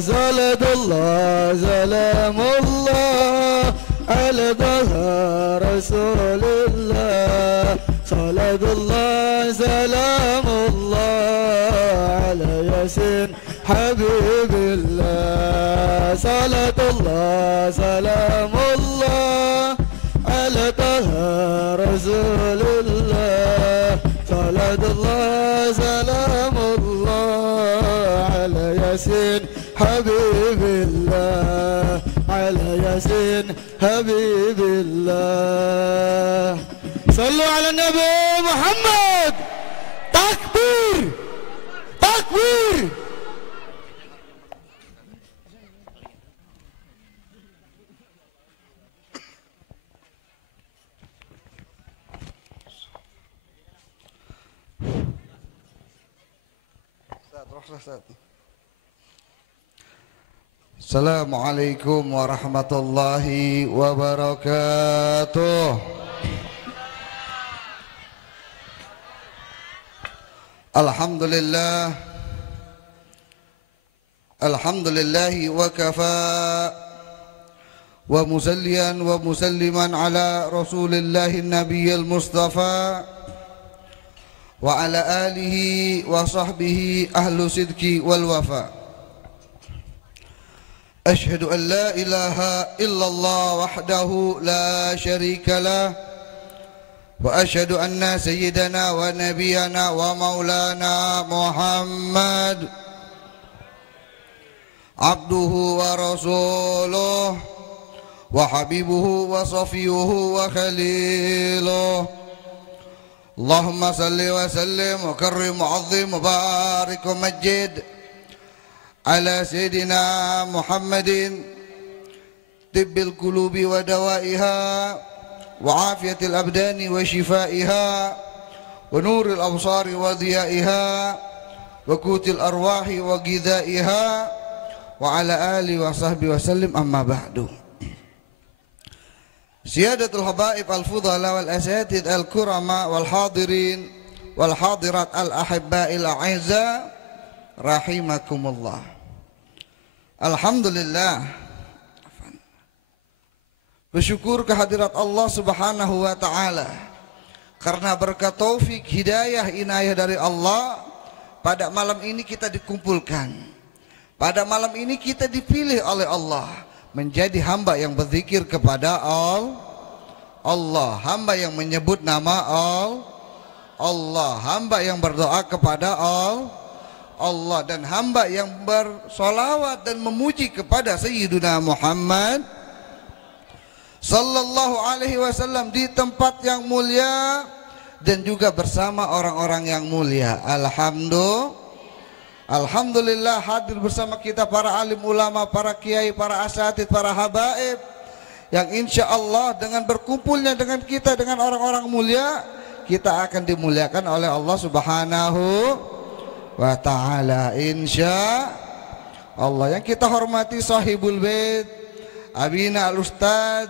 صلاة الله سلام الله على طه رسول الله صلاة الله سلام الله على ياسين حبيب الله صلاة الله سلام الله على طه رسول الله صلاة الله سلام الله على ياسين حبيب الله على ياسين حبيب الله صلوا على النبي محمد تكبير تكبير Assalamualaikum warahmatullahi wabarakatuh. Alhamdulillah Alhamdulillahi wa kafa wa musalliyan wa musalliman ala rasulillahi nabiyil mustafa wa ala alihi wa sahbihi ahlu sidki wal wafa. Ashhadu an la ilaha illallah wahdahu la syarika lah wa ashhadu anna sayyidana wa nabiyana wa maulana Muhammad abduhu wa rasuluh wa habibuhu wa safiyuhu wa khaliluh. Allahumma salli wa sallim wa karrim wa azim wa barik wa majid ala sayyidina Muhammadin tibbil qulubi wa dawaiha wa afiyatil abdani wa shifaiha wa nuril absari wa dhiyaiha wa qutil arwahi wa ghidaiha wa ala alihi wa sahbihi wa sallim amma ba'du. Siyadatul habaib al-fudala wal asatid al-kurama wal hadirin wal hadirat al-ahibba'il a'izza rahimakumullah. Alhamdulillah, bersyukur kehadirat Allah subhanahu wa ta'ala karena berkat taufik, hidayah, inayah dari Allah. Pada malam ini kita dikumpulkan, pada malam ini kita dipilih oleh Allah menjadi hamba yang berzikir kepada Allah, hamba yang menyebut nama Allah, hamba yang berdoa kepada Allah, dan hamba yang bersolawat dan memuji kepada Sayyiduna Muhammad sallallahu alaihi wasallam di tempat yang mulia dan juga bersama orang-orang yang mulia. Alhamdulillah hadir bersama kita para alim ulama, para kiai, para asatid, para habaib yang insya Allah dengan berkumpulnya dengan kita, dengan orang-orang mulia, kita akan dimuliakan oleh Allah subhanahu wa ta'ala insya Allah. Yang kita hormati sahibul bait Abina al-Ustad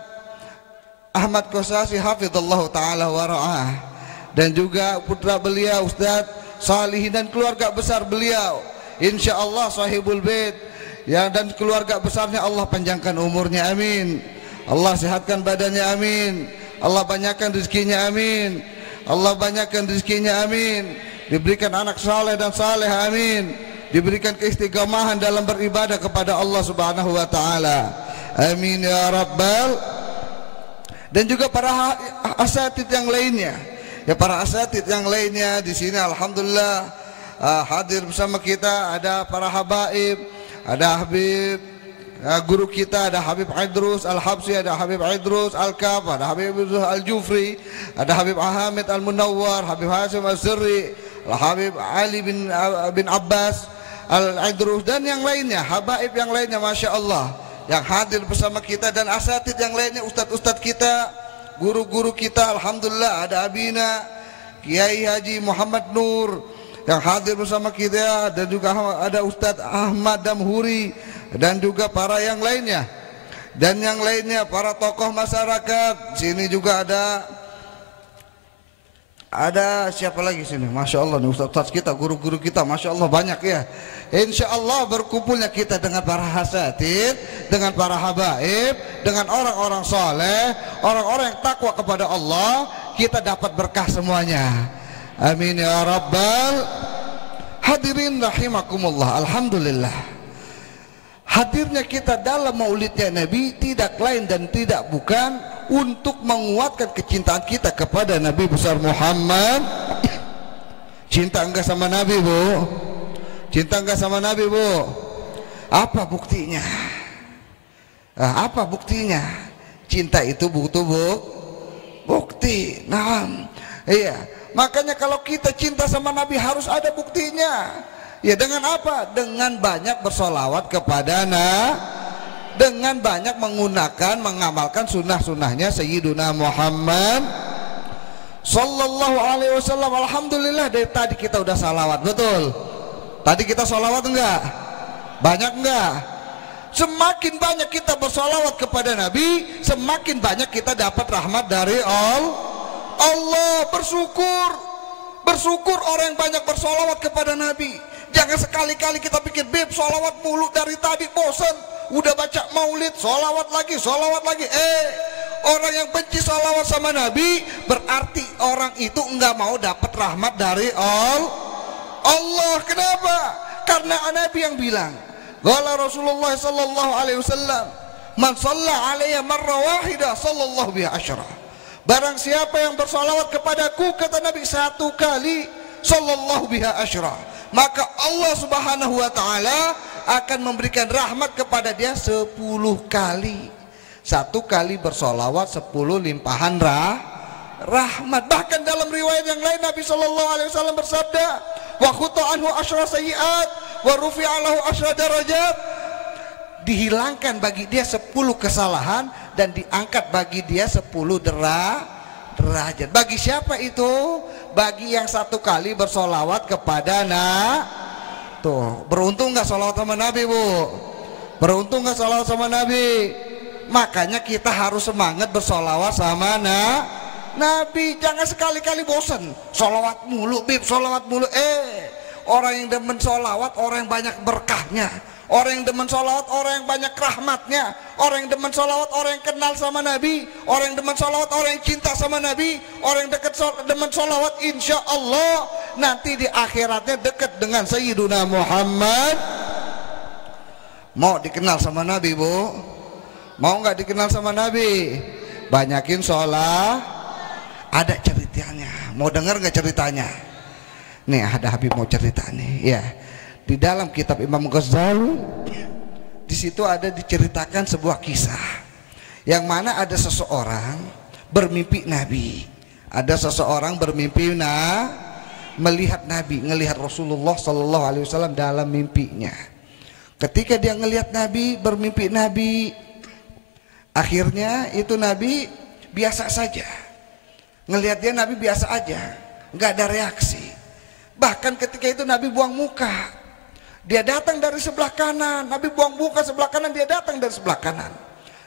Ahmad Qasasi hafizallahu ta'ala wa ra'ah, dan juga putra beliau Ustadz Salihin dan keluarga besar beliau insya Allah sahibul bait ya, dan keluarga besarnya Allah panjangkan umurnya amin, Allah sehatkan badannya amin, Allah banyakkan rezekinya amin, Allah banyakkan rezekinya amin, diberikan anak saleh dan saleh amin, diberikan keistiqomahan dalam beribadah kepada Allah subhanahu wa ta'ala amin ya rabbal. Dan juga para asatid yang lainnya ya, para asatid yang lainnya di sini alhamdulillah hadir bersama kita. Ada para habaib, ada Habib guru kita, ada Habib Idrus Al-Habsi, ada Habib Idrus Al-Kaf, ada Habib Al-Jufri, ada Habib Hamid Al-Munawwar, Habib Hasim Al-Sirri, Habib Ali bin Abbas Al-Idrus, dan yang lainnya, habaib yang lainnya Masya Allah yang hadir bersama kita, dan asatid yang lainnya, ustadz-ustadz kita, guru-guru kita. Alhamdulillah ada Abina Kiai Haji Muhammad Nur yang hadir bersama kita, dan juga ada Ustadz Ahmad Damhuri, dan juga para yang lainnya, dan yang lainnya para tokoh masyarakat. Sini juga ada Ada siapa lagi sini? Masya Allah nih Ustaz kita, guru-guru kita, Masya Allah banyak ya. Insya Allah berkumpulnya kita dengan para hasatid, dengan para habaib, dengan orang-orang soleh, orang-orang yang takwa kepada Allah, kita dapat berkah semuanya. Amin ya Rabbal. Hadirin rahimakumullah. Alhamdulillah, hadirnya kita dalam maulidnya Nabi tidak lain dan tidak bukan untuk menguatkan kecintaan kita kepada Nabi besar Muhammad. Cinta enggak sama Nabi, Bu? Cinta enggak sama Nabi, Bu? Apa buktinya? Apa buktinya? Cinta itu butuh bukti. Nah, iya. Makanya kalau kita cinta sama Nabi harus ada buktinya. Ya dengan apa? Dengan banyak bersolawat kepada dengan banyak menggunakan, mengamalkan sunnah-sunnahnya Sayyiduna Muhammad Sallallahu Alaihi Wasallam. Alhamdulillah dari tadi kita udah salawat, betul? Tadi kita salawat enggak? Banyak enggak? Semakin banyak kita bersolawat kepada Nabi, semakin banyak kita dapat rahmat dari Allah. Bersyukur orang yang banyak bersolawat kepada Nabi. Jangan sekali-kali kita pikir, beb solawat mulu dari tadi bosan, udah baca maulid solawat lagi. Orang yang benci solawat sama Nabi berarti orang itu enggak mau dapat rahmat dari Allah. Kenapa? Karena Nabi yang bilang, qala Rasulullah sallallahu alaihi wasallam, man shalla alayya marra wahidah sallallahu biha asyra. Barang siapa yang bersolawat kepadaku, kata Nabi, satu kali, sallallahu biha asyra, maka Allah subhanahu wa ta'ala akan memberikan rahmat kepada dia 10 kali. Satu kali bersolawat 10 limpahan rahmat. Bahkan dalam riwayat yang lain Nabi SAW bersabda, wa khutta anhu asyra sayyi'at wa rufi'a lahu asyra darajat. Dihilangkan bagi dia 10 kesalahan dan diangkat bagi dia 10 derajat. Bagi siapa itu? Bagi yang satu kali bersolawat kepada Tuh, beruntung nggak solawat sama Nabi, Bu? Beruntung nggak solawat sama Nabi? Makanya kita harus semangat bersolawat sama Nabi. Jangan sekali-kali bosan solawat mulu, bib, solawat mulu. Orang yang demen solawat, orang yang banyak berkahnya. Orang yang demen solawat, orang yang banyak rahmatnya. Orang yang demen solawat, orang yang kenal sama Nabi. Orang yang demen solawat, orang yang cinta sama Nabi. Orang yang demen solawat, insya Allah nanti di akhiratnya dekat dengan Sayyiduna Muhammad. Mau dikenal sama Nabi, Bu? Mau nggak dikenal sama Nabi? Banyakin sholat. Ada ceritanya. Mau dengar nggak ceritanya? Nih ada Habib mau cerita nih, ya. Di dalam kitab Imam Ghazali, di situ ada diceritakan sebuah kisah yang mana ada seseorang bermimpi Nabi. Ada seseorang bermimpi melihat Nabi, ngelihat Rasulullah Sallallahu Alaihi Wasallam dalam mimpinya. Ketika dia ngelihat Nabi, bermimpi Nabi, akhirnya itu Nabi biasa saja. Ngelihat dia Nabi biasa aja, nggak ada reaksi. Bahkan ketika itu Nabi buang muka. Dia datang dari sebelah kanan, Nabi buang muka sebelah kanan, dia datang dari sebelah kanan.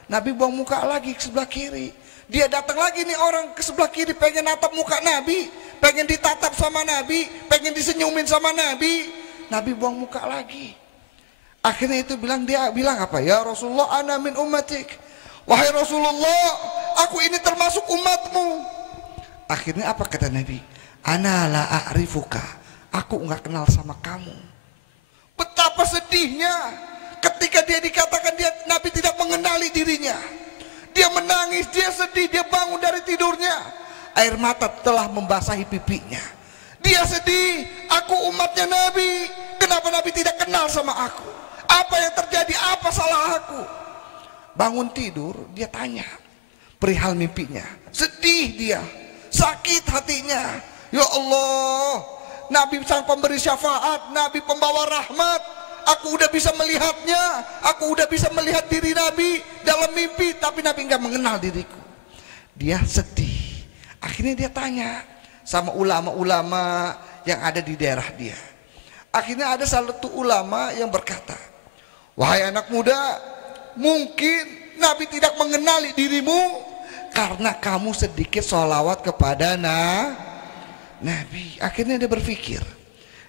Nabi buang muka lagi ke sebelah kiri. Dia datang lagi nih orang ke sebelah kiri, pengen natap muka Nabi, pengen ditatap sama Nabi, pengen disenyumin sama Nabi. Nabi buang muka lagi. Akhirnya itu dia bilang apa? Ya Rasulullah, ana min ummatik. Wahai Rasulullah, aku ini termasuk umatmu. Akhirnya apa kata Nabi? Ana la a'rifuka. Aku enggak kenal sama kamu. Betapa sedihnya ketika dia dikatakan Nabi tidak mengenali dirinya. Dia menangis, dia sedih, dia bangun dari tidurnya, air mata telah membasahi pipinya. Dia sedih, aku umatnya Nabi, kenapa Nabi tidak kenal sama aku? Apa yang terjadi? Apa salah aku? Bangun tidur, dia tanya perihal mimpinya. Sedih dia, sakit hatinya. Ya Allah, Nabi sang pemberi syafaat, Nabi pembawa rahmat. Aku udah bisa melihatnya, aku udah bisa melihat diri Nabi dalam mimpi, tapi Nabi nggak mengenal diriku. Dia sedih. Akhirnya dia tanya sama ulama-ulama yang ada di daerah dia. Akhirnya ada salah satu ulama yang berkata, wahai anak muda, mungkin Nabi tidak mengenali dirimu karena kamu sedikit sholawat kepada Nabi. Akhirnya dia berpikir,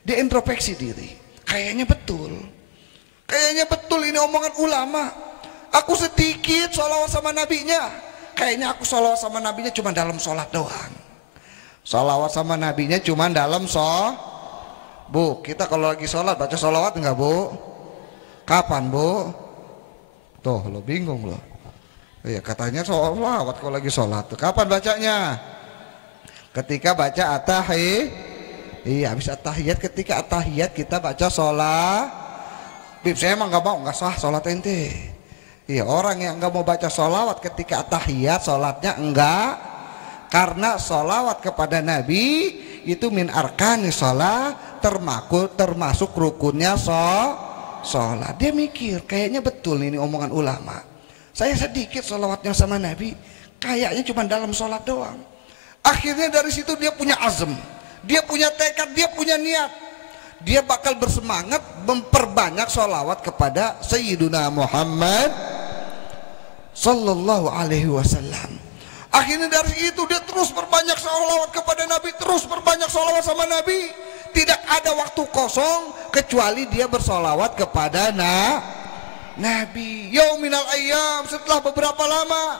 dia introspeksi diri, kayaknya betul ini omongan ulama. Aku sedikit sholawat sama nabinya, kayaknya aku sholawat sama nabinya cuma dalam sholat doang. Sholawat sama nabinya cuma dalam Bu, kita kalau lagi sholat baca sholawat enggak Bu? Kapan Bu? Tuh lo bingung lo. Iya katanya sholawat kalau lagi sholat. Kapan bacanya? Ketika baca iya habis at-tahiyat. Ketika at-tahiyat kita baca sholat. Bib saya emang nggak sah sholat ente. Iya orang yang nggak mau baca sholawat ketika at-tahiyat sholatnya enggak. Karena sholawat kepada Nabi itu min arkani sholat, termasuk rukunnya sholat. Dia mikir kayaknya betul ini omongan ulama. Saya sedikit sholawatnya sama Nabi, kayaknya cuma dalam sholat doang. Akhirnya dari situ dia punya azam, dia punya tekad, dia punya niat. Dia bakal bersemangat memperbanyak sholawat kepada Sayyiduna Muhammad Sallallahu Alaihi Wasallam. Akhirnya dari itu dia terus berbanyak sholawat kepada Nabi, terus berbanyak sholawat sama Nabi. Tidak ada waktu kosong kecuali dia bersolawat kepada Nabi. Yauminal ayyam, setelah beberapa lama,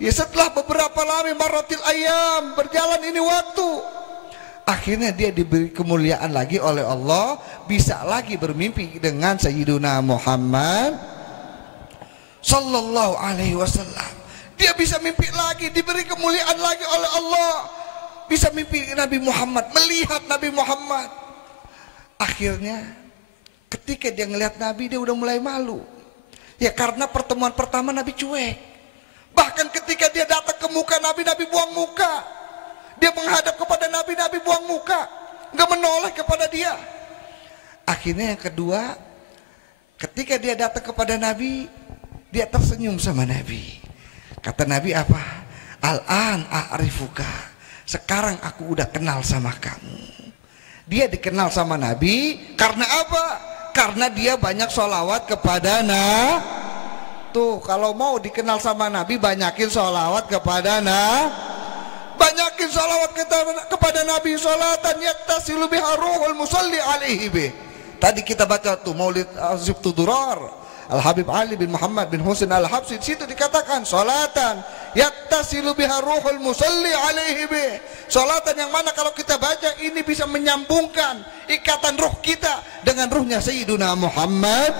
setelah beberapa lama maratil ayyam, berjalan ini waktu. Akhirnya dia diberi kemuliaan lagi oleh Allah, bisa lagi bermimpi dengan Sayyiduna Muhammad Sallallahu Alaihi Wasallam. Dia bisa mimpi lagi, diberi kemuliaan lagi oleh Allah, bisa mimpi Nabi Muhammad, melihat Nabi Muhammad. Akhirnya ketika dia ngelihat Nabi, dia udah mulai malu. Ya karena pertemuan pertama Nabi cuek. Bahkan ketika dia datang ke muka Nabi, Nabi buang muka. Dia menghadap kepada Nabi, Nabi buang muka, nggak menoleh kepada dia. Akhirnya yang kedua, ketika dia datang kepada Nabi, dia tersenyum sama Nabi. Kata Nabi apa? Al-an a'rifuka. Sekarang aku udah kenal sama kamu. Dia dikenal sama Nabi karena apa? Karena dia banyak sholawat kepada Tuh kalau mau dikenal sama Nabi, banyakin sholawat kepada banyakin salawat kepada Nabi, salatan yattasilu biha ruhul musalli alaihi bih. Tadi kita baca tuh Maulid Zibtu Durar Al-Habib Ali bin Muhammad bin Husain Al-Habsi, situ dikatakan salatan yattasilu biha ruhul musalli alaihi bih. Salatan yang mana kalau kita baca ini bisa menyambungkan ikatan ruh kita dengan ruhnya Sayyiduna Muhammad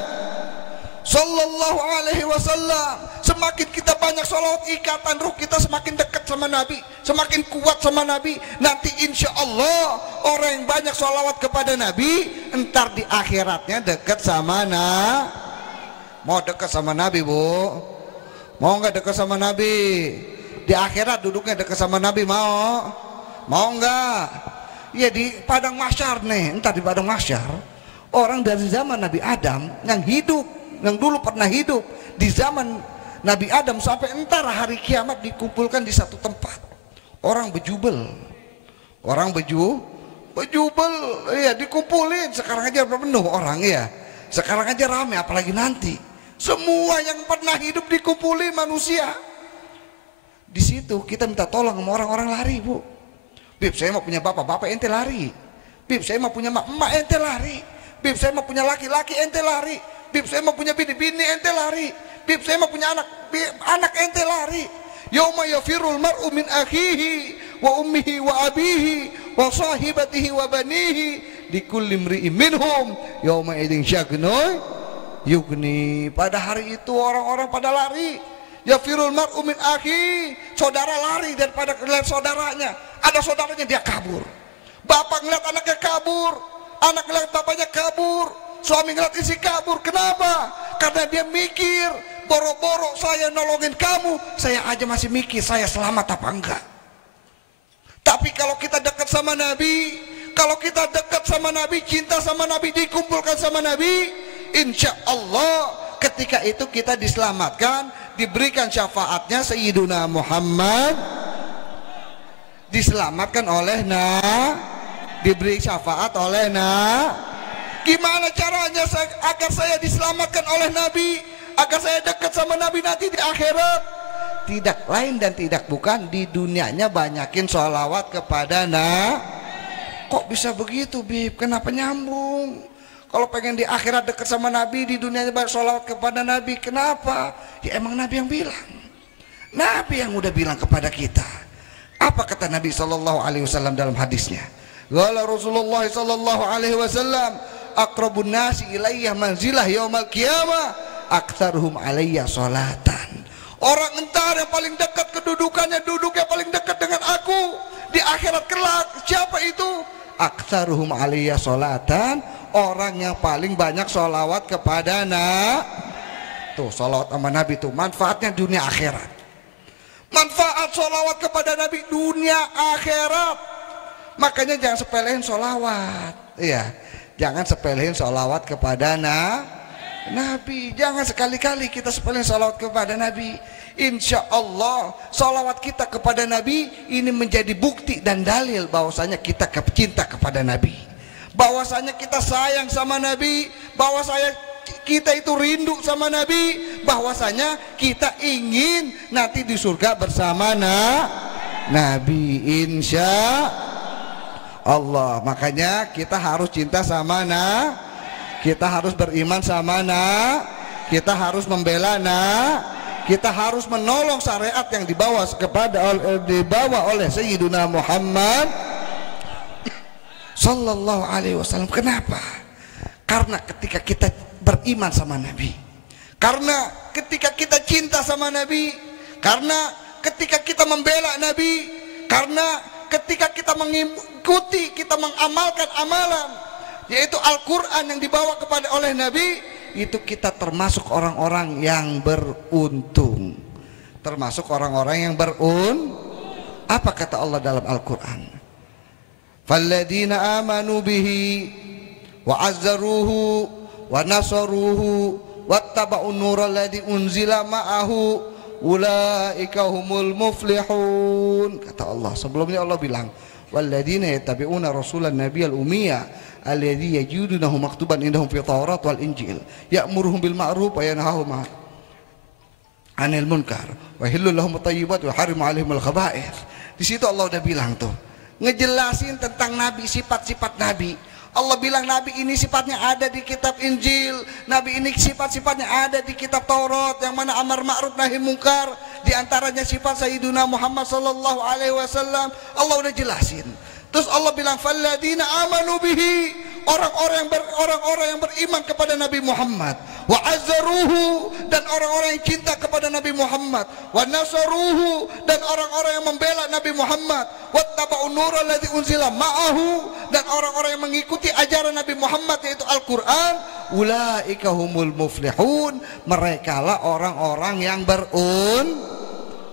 Sallallahu Alaihi Wasallam. Semakin kita banyak salawat, ikatan ruh kita semakin dekat sama Nabi, semakin kuat sama Nabi. Nanti insya Allah orang yang banyak salawat kepada Nabi, entar di akhiratnya dekat sama Mau dekat sama Nabi Bu? Mau nggak dekat sama Nabi? Di akhirat duduknya dekat sama Nabi mau? Mau nggak? Ya di padang mahsyar nih, entar di padang mahsyar orang dari zaman Nabi Adam yang hidup, yang dulu pernah hidup di zaman Nabi Adam sampai entar hari kiamat dikumpulkan di satu tempat. Orang bejubel, ya dikumpulin. Sekarang aja penuh orang ya. Sekarang aja rame, apalagi nanti. Semua yang pernah hidup dikumpulin manusia. Di situ kita minta tolong sama orang-orang lari Bu. Bib saya mau punya bapak ente lari. Bib saya mau punya emak ente lari. Bib saya mau punya laki-laki ente lari. Bib saya mau punya bini ente lari. Bib saya mau punya anak ente lari. Yauma yafirul mar'u min akhihi wa ummihi wa abihi wa sahibatihi wa banihi likulli imri'in minhum yauma idzin syaghnun yugni. Pada hari itu orang-orang pada lari. Yafirul mar'u min akhi, saudara lari daripada ngeliat saudaranya. Ada saudaranya dia kabur. Bapak ngeliat anaknya kabur, anak ngeliat bapaknya kabur, suami ngeliat istri kabur. Kenapa? Karena dia mikir, boro-boro saya nolongin kamu, saya aja masih mikir saya selamat apa enggak. Tapi kalau kita dekat sama Nabi, kalau kita dekat sama Nabi, cinta sama Nabi, dikumpulkan sama Nabi, insya Allah ketika itu kita diselamatkan, diberikan syafaatnya Sayyiduna Muhammad, diselamatkan oleh diberi syafaat oleh Gimana caranya agar saya diselamatkan oleh Nabi, agar saya dekat sama Nabi nanti di akhirat? tidak lain dan tidak bukan di dunianya banyakin sholawat kepada Kok bisa begitu Bib? Kenapa nyambung? Kalau pengen di akhirat dekat sama Nabi, di dunianya banyak sholawat kepada Nabi. Kenapa? Ya emang Nabi yang bilang. Nabi yang udah bilang kepada kita. Apa kata Nabi SAW dalam hadisnya? Qala Rasulullah SAW, aqrabun nasi ilayya manzilah yaumal qiyamah aktsaruhum alayya sholatan. Orang entar yang paling dekat kedudukannya, duduknya paling dekat dengan aku di akhirat kelak. Siapa itu? Aktsaruhum alayya sholatan, orang yang paling banyak sholawat kepada Tuh, sholawat sama Nabi tuh manfaatnya dunia akhirat. Manfaat sholawat kepada Nabi dunia akhirat. Makanya jangan sepelehin sholawat. Iya, jangan sepelehin sholawat kepada Nabi. Jangan sekali-kali kita sepelehin sholawat kepada Nabi. Insya Allah sholawat kita kepada Nabi ini menjadi bukti dan dalil bahwasanya kita cinta kepada Nabi, bahwasanya kita sayang sama Nabi, bahwasanya kita itu rindu sama Nabi, bahwasanya kita ingin nanti di surga bersama Nabi insya Allah. Makanya kita harus cinta sama kita harus beriman sama kita harus membela kita harus menolong syariat yang dibawa oleh Sayyiduna Muhammad Sallallahu Alaihi Wasallam. Kenapa? Karena ketika kita beriman sama Nabi, karena ketika kita cinta sama Nabi, karena ketika kita membela Nabi, karena ketika kita mengikuti, kita mengamalkan amalan, yaitu Al-Quran yang dibawa oleh Nabi, itu kita termasuk orang-orang yang beruntung. Termasuk orang-orang yang Apa kata Allah dalam Al-Quran? Falladzina amanu bihi wa azzaruhu wa nasaruhu wattaba'un nural ladzi unzila ma'ahu ulaika humul muflihun. Kata Allah, sebelumnya Allah bilang walladzina yattabi'una rasulan nabiyal ummiyya alladzi yajidunahu maktuban indahum fi Taurat wal Injil ya'muruhum bil ma'ruf wa yanhahum 'anil munkar wa yuhillu lahum at-thayyibat wa yuharrimu 'alaihim al-khaba'ith. Di situ Allah udah bilang tuh, ngejelasin tentang Nabi, sifat-sifat Nabi. Allah bilang Nabi ini sifatnya ada di kitab Injil, Nabi ini sifat-sifatnya ada di kitab Taurat, yang mana amar ma'ruf nahi munkar, di antaranya sifat Sayyiduna Muhammad sallallahu alaihi wasallam. Allah udah jelasin. Terus Allah bilang falladzina amanu bihi, orang-orang yang beriman kepada Nabi Muhammad, wa azzaruhu, dan orang-orang yang cinta kepada Nabi Muhammad, wa nasaruhu, dan orang-orang yang membela Nabi Muhammad, wattaba'un nural ladzi unzila ma'ahu, dan orang-orang yang mengikuti ajaran Nabi Muhammad yaitu Al-Quran, ulaika humul muflihun, merekalah orang-orang yang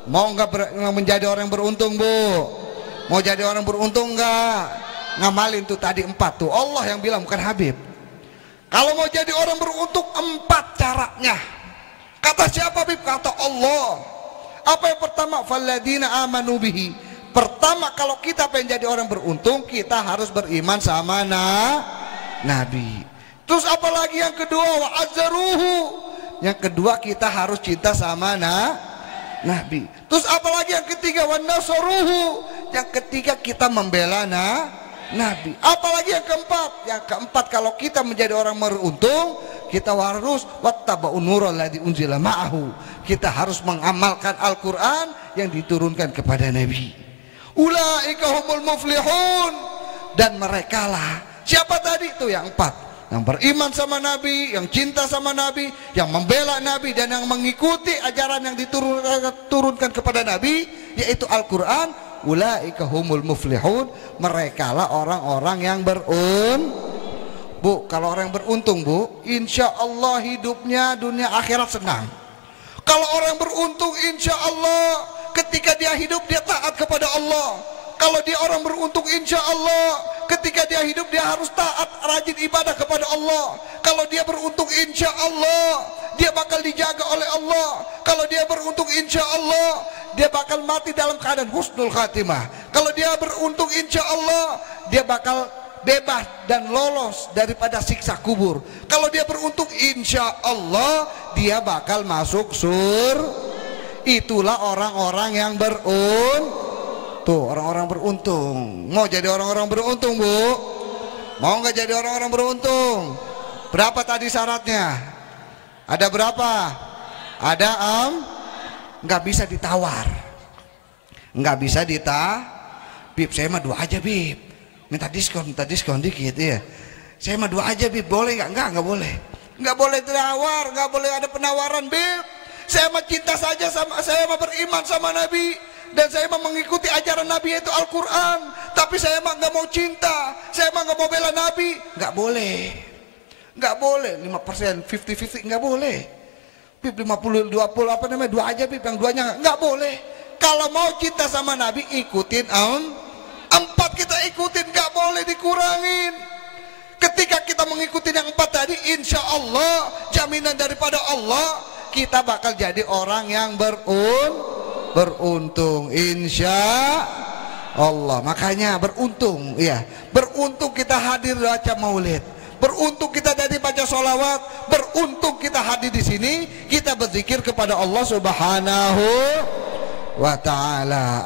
Mau nggak menjadi orang yang beruntung, Bu? Mau jadi orang beruntung enggak? Ngamalin tuh tadi 4 tuh. Allah yang bilang, bukan Habib. Kalau mau jadi orang beruntung 4 caranya. Kata siapa, Habib? Kata Allah. Apa yang pertama? Falladzina amanu bihi. Pertama, kalau kita pengen jadi orang beruntung, kita harus beriman sama Nabi. Terus apalagi yang kedua? Wa azzaruhu. Yang kedua, kita harus cinta sama Nabi. Terus apalagi yang ketiga? Wa nasaruhu. Yang ketiga, kita membela Nabi. Apalagi yang keempat? Yang keempat, kalau kita menjadi orang beruntung, kita harus wattaba'un nural ladzi unzila ma'ahu. Kita harus mengamalkan Al-Quran yang diturunkan kepada Nabi. Ulaika humul muflihun. Dan merekalah, siapa tadi? Itu yang 4. Yang beriman sama Nabi, yang cinta sama Nabi, yang membela Nabi, dan yang mengikuti ajaran yang diturunkan kepada Nabi, yaitu Al-Quran. Ulaika humul muflihun, merekalah orang-orang yang Bu, kalau orang yang beruntung, Bu, insya Allah hidupnya dunia akhirat senang. Kalau orang beruntung, insya Allah ketika dia hidup dia taat kepada Allah. Kalau dia orang beruntung, insya Allah ketika dia hidup dia harus taat, rajin ibadah kepada Allah. Kalau dia beruntung, insya Allah dia bakal dijaga oleh Allah. Kalau dia beruntung, insya Allah dia bakal mati dalam keadaan husnul khatimah. Kalau dia beruntung, insya Allah dia bakal bebas dan lolos daripada siksa kubur. Kalau dia beruntung, insya Allah dia bakal masuk Itulah orang-orang yang orang-orang beruntung. Mau jadi orang-orang beruntung, Bu? Mau nggak jadi orang-orang beruntung? Berapa tadi syaratnya? Ada berapa? Ada nggak bisa ditawar, nggak bisa Bib, saya mah 2 aja, Bib. Minta diskon dikit ya. Saya mah 2 aja, Bib, boleh nggak? Nggak boleh. Nggak boleh tawar, nggak boleh ada penawaran, Bib. Saya mah cinta saja saya mah beriman sama Nabi. Dan saya mah mengikuti ajaran Nabi yaitu Al-Quran. Tapi saya mah nggak mau cinta, saya mah nggak mau bela Nabi. Nggak boleh. Nggak boleh 5%, 50-50, nggak boleh. Bib 50-20 apa namanya, 2 aja, Bib, yang 2-nya nggak boleh. Kalau mau cinta sama Nabi ikutin 4 kita ikutin, nggak boleh dikurangin. Ketika kita mengikuti yang 4 tadi, insya Allah jaminan daripada Allah kita bakal jadi orang yang beruntung, insya Allah. Makanya beruntung, ya, beruntung kita hadir baca maulid, beruntung kita jadi baca sholawat, beruntung kita hadir di sini, kita berzikir kepada Allah Subhanahu wa Ta'ala.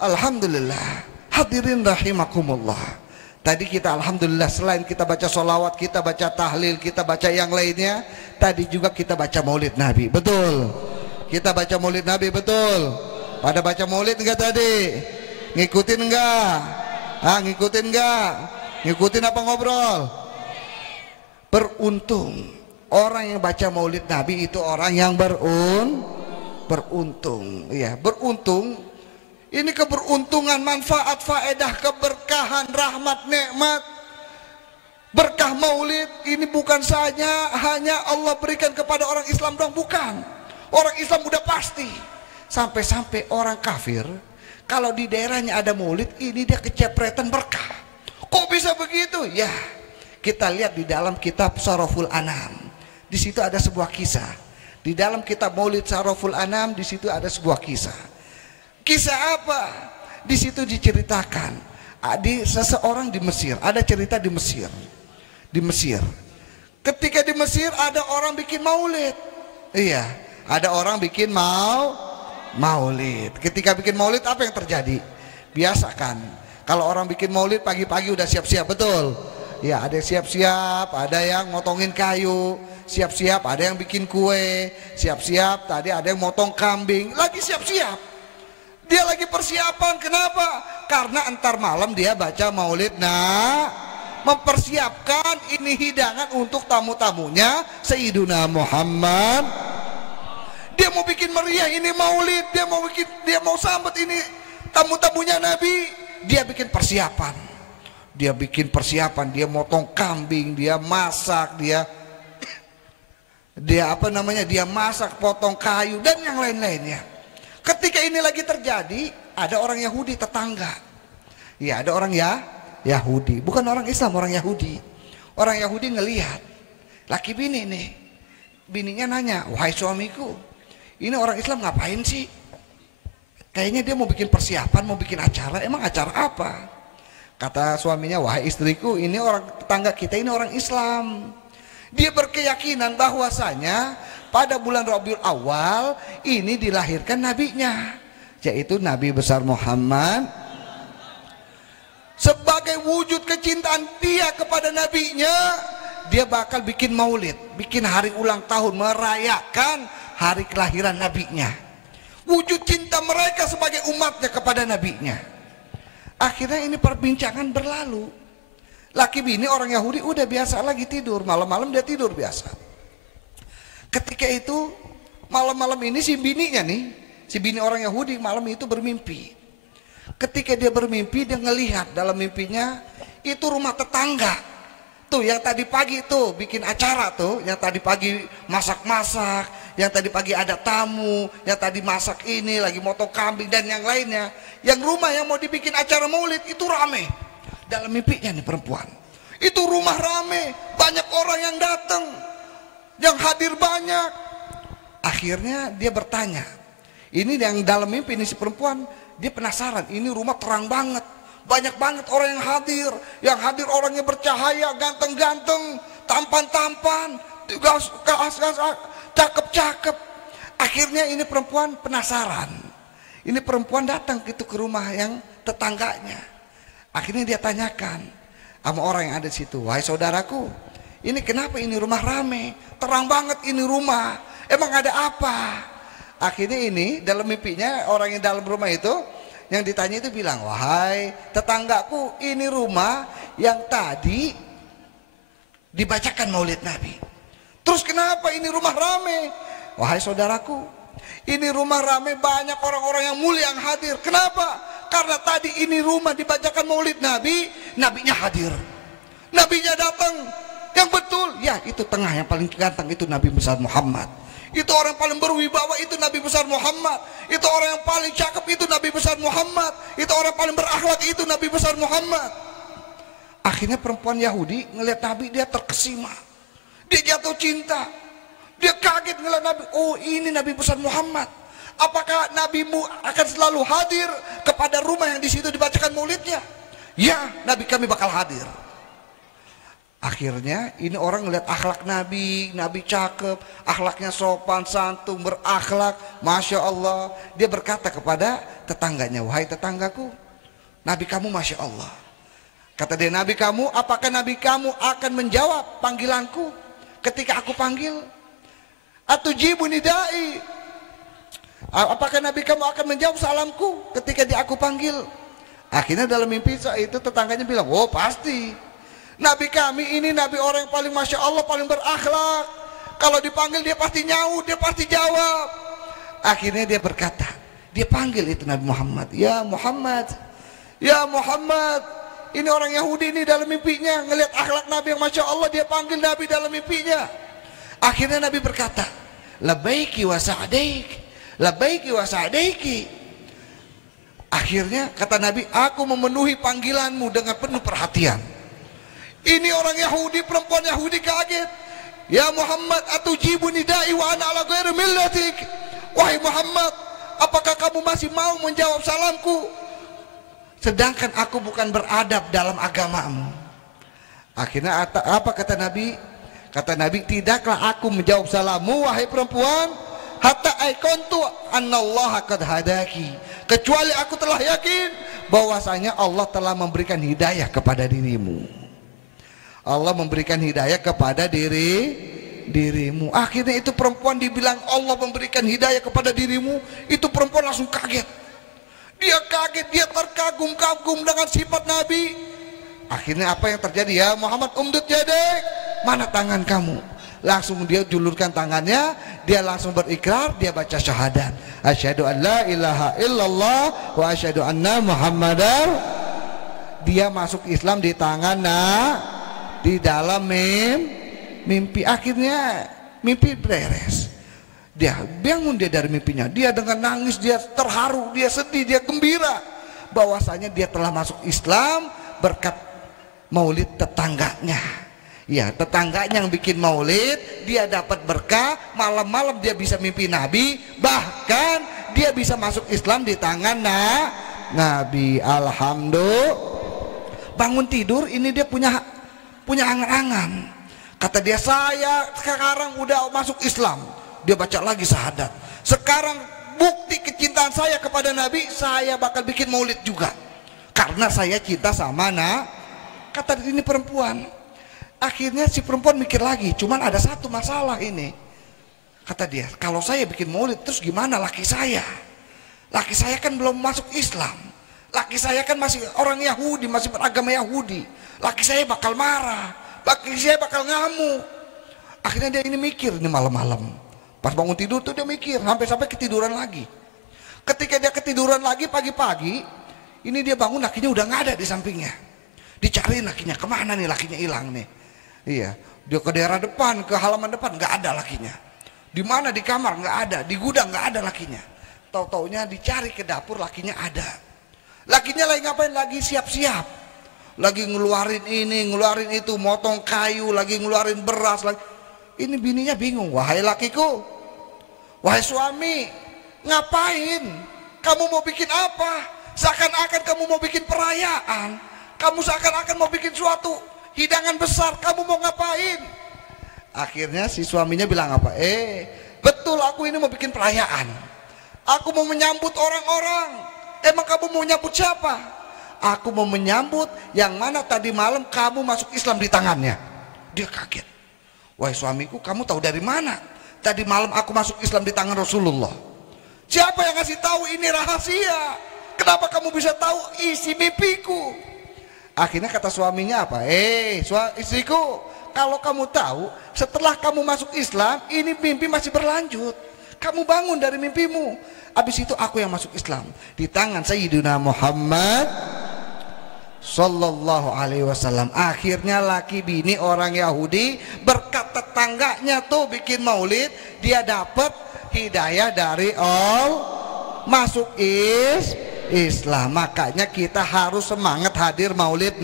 Alhamdulillah. Hadirin rahimakumullah. Tadi kita alhamdulillah, selain kita baca sholawat, kita baca tahlil, kita baca yang lainnya, tadi juga kita baca maulid Nabi. Betul? Kita baca maulid Nabi, betul? Pada baca maulid enggak tadi? Ngikutin enggak? Ngikutin enggak? Ngikutin apa ngobrol? Beruntung. Orang yang baca maulid Nabi itu orang yang beruntung. Ya, beruntung. Ini keberuntungan, manfaat, faedah, keberkahan, rahmat, nikmat. Berkah maulid ini bukan saja hanya Allah berikan kepada orang Islam dong, bukan. Orang Islam udah pasti. Sampai-sampai orang kafir, kalau di daerahnya ada maulid, ini dia kecepretan berkah. Kok bisa begitu? Ya, kita lihat di dalam kitab Saraful Anam. Di situ ada sebuah kisah. Di dalam kitab Maulid Saraful Anam, di situ ada sebuah kisah. Kisah apa? Di situ diceritakan seseorang di Mesir. Ada cerita di Mesir. Di Mesir. Ketika di Mesir ada orang bikin maulid. Iya, ada orang bikin maulid. Ketika bikin maulid apa yang terjadi? Biasa kan, kalau orang bikin maulid pagi-pagi udah siap-siap, betul? Ya, ada yang siap-siap, ada yang motongin kayu, siap-siap, ada yang bikin kue, siap-siap, tadi ada yang motong kambing, lagi siap-siap. Dia lagi persiapan, kenapa? Karena entar malam dia baca maulid. Nah, mempersiapkan ini hidangan untuk tamu-tamunya Sayyiduna Muhammad. Dia mau bikin meriah ini maulid, dia mau sambut ini tamu-tamunya Nabi. Dia bikin persiapan. Dia motong kambing, dia masak, dia masak, potong kayu dan yang lain-lainnya. Ketika ini lagi terjadi, ada orang Yahudi tetangga. Ya, ada orang Yahudi, bukan orang Islam, orang Yahudi. Orang Yahudi ngelihat laki bini nih. Bininya nanya, "Wahai suamiku, ini orang Islam ngapain sih? Kayaknya dia mau bikin persiapan, mau bikin acara. Emang acara apa?" Kata suaminya, "Wahai istriku, ini orang tetangga kita, ini orang Islam. Dia berkeyakinan bahwasanya pada bulan Rabiul Awal ini dilahirkan nabinya, yaitu Nabi besar Muhammad. Sebagai wujud kecintaan dia kepada nabinya, dia bakal bikin maulid, bikin hari ulang tahun, merayakan hari kelahiran nabinya. Wujud cinta mereka sebagai umatnya kepada nabinya." Akhirnya ini perbincangan berlalu. Laki bini orang Yahudi udah biasa lagi tidur, malam-malam dia tidur biasa. Ketika itu malam-malam ini si bini orang Yahudi malam itu bermimpi. Ketika dia bermimpi, dia ngelihat dalam mimpinya itu rumah tetangga. Tuh yang tadi pagi tuh bikin acara tuh, yang tadi pagi masak-masak, yang tadi pagi ada tamu, yang tadi masak ini, lagi motong kambing dan yang lainnya. Yang rumah yang mau dibikin acara maulid itu rame. Dalam mimpinya nih perempuan. Itu rumah rame, banyak orang yang datang. Yang hadir banyak. Akhirnya dia bertanya. Ini yang dalam mimpi ini si perempuan, dia penasaran, ini rumah terang banget. Banyak banget orang yang hadir. Yang hadir orangnya bercahaya, ganteng-ganteng, tampan-tampan. cakep-cakep. Akhirnya ini perempuan penasaran. Ini perempuan datang gitu ke rumah yang tetangganya. Akhirnya dia tanyakan sama orang yang ada di situ, wahai saudaraku, ini kenapa ini rumah rame? Terang banget ini rumah. Emang ada apa? Akhirnya ini dalam mimpinya orang yang dalam rumah itu yang ditanya itu bilang, wahai tetanggaku, ini rumah yang tadi dibacakan maulid Nabi. Terus kenapa ini rumah rame? Wahai saudaraku, ini rumah rame, banyak orang-orang yang mulia yang hadir. Kenapa? Karena tadi ini rumah dibacakan maulid Nabi, nabinya hadir. Nabinya datang. Yang betul, ya itu tengah yang paling ganteng itu Nabi besar Muhammad. Itu orang paling berwibawa itu Nabi besar Muhammad. Itu orang yang paling cakep itu Nabi besar Muhammad. Itu orang paling berakhlak itu Nabi besar Muhammad. Akhirnya perempuan Yahudi ngelihat Nabi, dia terkesima. Dia jatuh cinta. Dia kaget ngelihat Nabi. Oh, ini Nabi besar Muhammad. Apakah nabimu akan selalu hadir kepada rumah yang di situ dibacakan maulidnya? Ya, Nabi kami bakal hadir. Akhirnya ini orang ngelihat akhlak Nabi, Nabi cakep, akhlaknya sopan, santun, berakhlak, Masya Allah. Dia berkata kepada tetangganya, wahai tetanggaku, Nabi kamu Masya Allah. Kata dia, Nabi kamu, apakah Nabi kamu akan menjawab panggilanku ketika aku panggil? Atujibu nidai. Apakah Nabi kamu akan menjawab salamku ketika aku panggil? Akhirnya dalam mimpi itu tetangganya bilang, oh pasti. Nabi kami ini Nabi orang yang paling Masya Allah, paling berakhlak. Kalau dipanggil dia pasti nyaut, dia pasti jawab. Akhirnya dia berkata, dia panggil itu Nabi Muhammad. Ya Muhammad, ya Muhammad. Ini orang Yahudi ini dalam mimpinya ngelihat akhlak Nabi yang Masya Allah, dia panggil Nabi dalam mimpinya. Akhirnya Nabi berkata, labbaiki wa sa'daik, labbaiki wa sa'daiki. Akhirnya kata Nabi, aku memenuhi panggilanmu dengan penuh perhatian. Ini orang Yahudi, perempuan Yahudi kaget. Ya Muhammad, atujibu nidai wa ana ala ghairi millatik. Wahai Muhammad, apakah kamu masih mau menjawab salamku? Sedangkan aku bukan beradab dalam agamamu. Akhirnya apa kata Nabi? Kata Nabi, tidaklah aku menjawab salammu wahai perempuan, hatta aikontu annallaha qad hadaki, kecuali aku telah yakin bahwasanya Allah telah memberikan hidayah kepada dirimu. Allah memberikan hidayah kepada dirimu. Akhirnya itu perempuan dibilang Allah memberikan hidayah kepada dirimu. Itu perempuan langsung kaget. Dia kaget, dia terkagum-kagum dengan sifat Nabi. Akhirnya apa yang terjadi? Ya Muhammad, umdud yadek, mana tangan kamu? Langsung dia julurkan tangannya, dia langsung berikrar, dia baca syahadat. Asyhadu an la ilaha illallah wa asyhadu anna Muhammadar. Dia masuk Islam di tangan di dalam mimpi. Akhirnya mimpi beres. Dia bangun dia dari mimpinya. Dia dengan nangis, dia terharu, dia sedih, dia gembira bahwasanya dia telah masuk Islam berkat maulid tetangganya. Ya, tetangganya yang bikin maulid, dia dapat berkah. Malam-malam dia bisa mimpi Nabi, bahkan dia bisa masuk Islam di tangan Nabi. Alhamdulillah. Bangun tidur ini dia punya angan-angan. Kata dia, saya sekarang udah masuk Islam. Dia baca lagi syahadat. Sekarang bukti kecintaan saya kepada Nabi, saya bakal bikin maulid juga. Karena saya cinta sama kata ini perempuan. Akhirnya si perempuan mikir lagi, cuman ada satu masalah ini. Kata dia, kalau saya bikin maulid terus gimana laki saya? Laki saya kan belum masuk Islam. Laki saya kan masih orang Yahudi, masih beragama Yahudi. Laki saya bakal marah, laki saya bakal ngamuk. Akhirnya dia ini mikir ini malam-malam. Pas bangun tidur tuh dia mikir, sampai ketiduran lagi. Ketika dia ketiduran lagi pagi-pagi, ini dia bangun lakinya udah nggak ada di sampingnya. Dicariin lakinya, kemana nih lakinya hilang nih? Iya, dia ke daerah depan, ke halaman depan nggak ada lakinya. Di mana? Di kamar nggak ada, di gudang nggak ada lakinya. Tahu-taunya dicari ke dapur, lakinya ada. Lakinya lagi ngapain? Lagi siap-siap, lagi ngeluarin ini, ngeluarin itu, motong kayu, lagi ngeluarin beras lagi. Ini bininya bingung, wahai lakiku, wahai suami, ngapain? Kamu mau bikin apa? Seakan-akan kamu mau bikin perayaan, kamu seakan-akan mau bikin suatu hidangan besar. Kamu mau ngapain? Akhirnya si suaminya bilang apa? Betul, aku ini mau bikin perayaan. Aku mau menyambut orang-orang. Emang kamu mau menyambut siapa? Aku mau menyambut yang mana tadi malam kamu masuk Islam di tangannya. Dia kaget. Wahai suamiku, kamu tahu dari mana? Tadi malam aku masuk Islam di tangan Rasulullah. Siapa yang ngasih tahu? Ini rahasia. Kenapa kamu bisa tahu isi mimpiku? Akhirnya kata suaminya apa? Istriku, kalau kamu tahu setelah kamu masuk Islam ini mimpi masih berlanjut. Kamu bangun dari mimpimu. Habis itu aku yang masuk Islam di tangan Sayyidina Muhammad Sallallahu alaihi wasallam. Akhirnya laki bini orang Yahudi berkat tetangganya tuh bikin maulid, dia dapat hidayah dari Allah, masuk Islam. Makanya kita harus semangat hadir maulid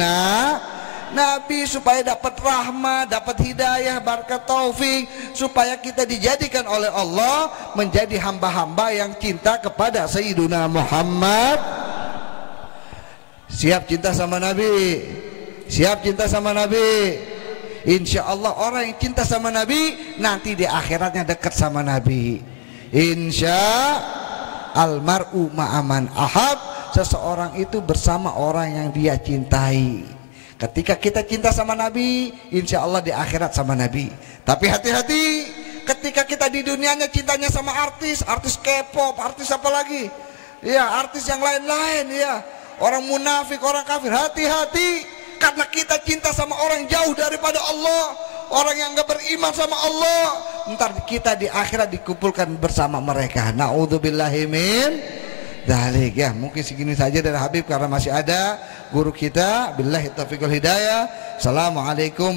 Nabi supaya dapat rahmat, dapat hidayah, berkat taufik, supaya kita dijadikan oleh Allah menjadi hamba-hamba yang cinta kepada Sayyiduna Muhammad. Siap cinta sama Nabi, siap cinta sama Nabi. Insya Allah orang yang cinta sama Nabi nanti di akhiratnya dekat sama Nabi. Insya almar'u ma'aman ahab, seseorang itu bersama orang yang dia cintai. Ketika kita cinta sama Nabi, insya Allah di akhirat sama Nabi. Tapi hati-hati, ketika kita di dunianya cintanya sama artis K-pop, artis apa lagi? Ya, artis yang lain-lain ya. Orang munafik, orang kafir, hati-hati. Karena kita cinta sama orang jauh daripada Allah, orang yang gak beriman sama Allah, ntar kita di akhirat dikumpulkan bersama mereka. Na'udzubillahi min dzalik ya. Mungkin segini saja dari Habib karena masih ada guru kita. Billahi taufiq wal hidayah. Assalamualaikum.